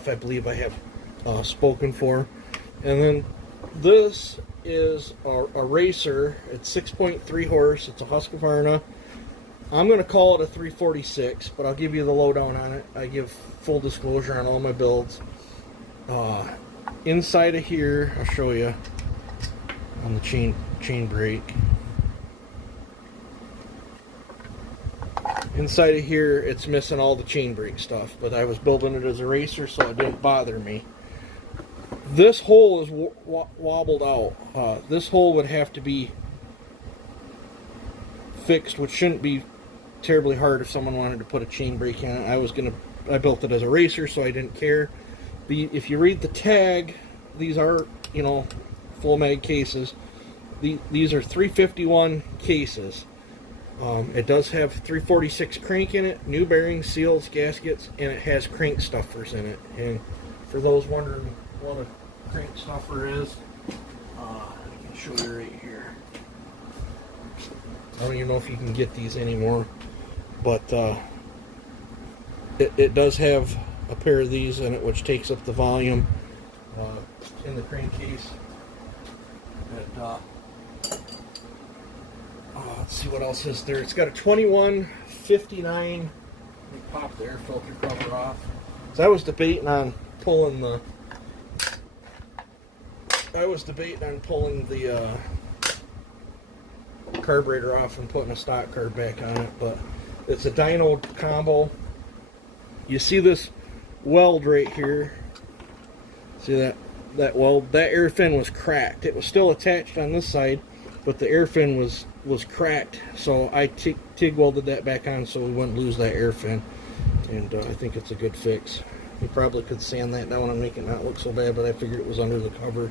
stuff I believe I have spoken for. And then this is a racer. It's 6.3 horse. It's a Husqvarna. I'm going to call it a 346, but I'll give you the lowdown on it. I give full disclosure on all my builds. Inside of here, I'll show you on the chain brake. Inside of here, it's missing all the chain brake stuff, but I was building it as a racer, so it didn't bother me. This hole is wobbled out. This hole would have to be fixed, which shouldn't be terribly hard if someone wanted to put a chain brake in it. I built it as a racer, so I didn't care. If you read the tag, these are, full mag cases. These are 351 cases. It does have 346 crank in it, new bearings, seals, gaskets, and it has crank stuffers in it. And for those wondering what a crank stuffer is, I can show you right here. I don't even know if you can get these anymore, but it does have a pair of these in it, which takes up the volume in the crankcase. Let's see what else is there. It's got a 2159. Let me pop the air filter cover off. So I was debating on pulling the carburetor off and putting a stock carb back on it, but it's a dyno combo. You see this weld right here? See that weld? That air fin was cracked. It was still attached on this side, but the air fin was cracked, so I TIG welded that back on so we wouldn't lose that air fin, and I think it's a good fix. You probably could sand that down and make it not look so bad, but I figured it was under the cover.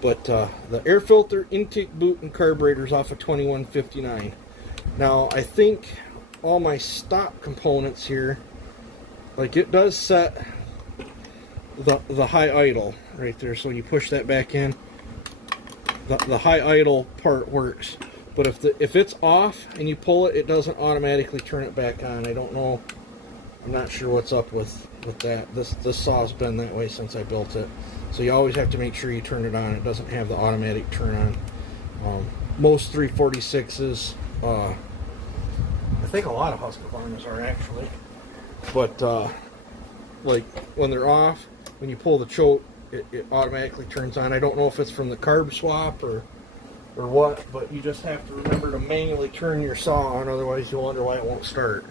But the air filter, intake boot, and carburetor's off of 2159. Now I think all my stock components here, like it does set the high idle right there, so when you push that back in, the high idle part works. But if it's off and you pull it, it doesn't automatically turn it back on. I don't know. I'm not sure what's up with that. This saw's been that way since I built it. So you always have to make sure you turn it on. It doesn't have the automatic turn on. Most 346s, I think a lot of Husqvarnas are actually. But like when they're off, when you pull the choke, it automatically turns on. I don't know if it's from the carb swap or what, but you just have to remember to manually turn your saw on, otherwise you'll wonder why it won't start.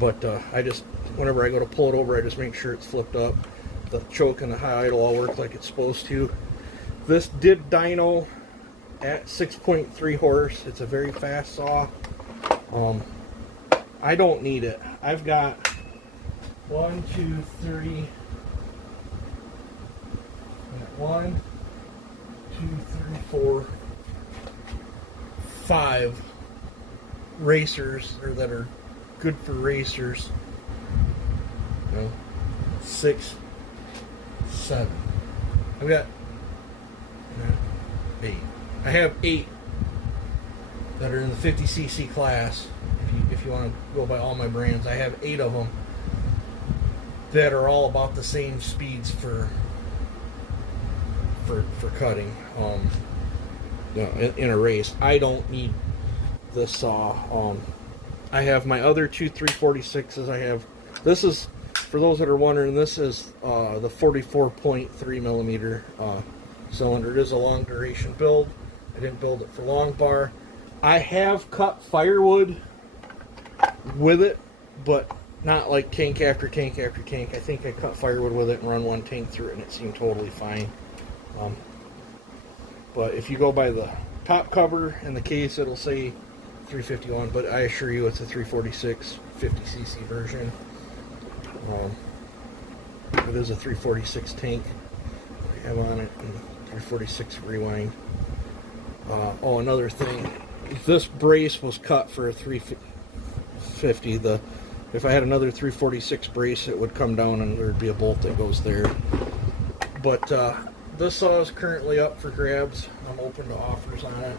But whenever I go to pull it over, I just make sure it's flipped up. The choke and the high idle all work like it's supposed to. This did dyno at 6.3 horse. It's a very fast saw. I don't need it. I've got 1, 2, 3. 1, 2, 3, 4, 5 racers that are good for racers. 6, 7. I've got 8. I have 8 that are in the 50cc class. If you want to go by all my brands, I have 8 of them that are all about the same speeds for cutting in a race. I don't need this saw. I have my other two 346s. This is, for those that are wondering, this is the 44.3 millimeter cylinder. It is a long duration build. I didn't build it for long bar. I have cut firewood with it, but not like tank after tank after tank. I think I cut firewood with it and run one tank through it, and it seemed totally fine. But if you go by the top cover and the case, it'll say 351, but I assure you it's a 346 50cc version. It is a 346 tank I have on it, and 346 rewind. Another thing, this brace was cut for a 350. If I had another 346 brace, it would come down and there'd be a bolt that goes there. But this saw is currently up for grabs. I'm open to offers on it.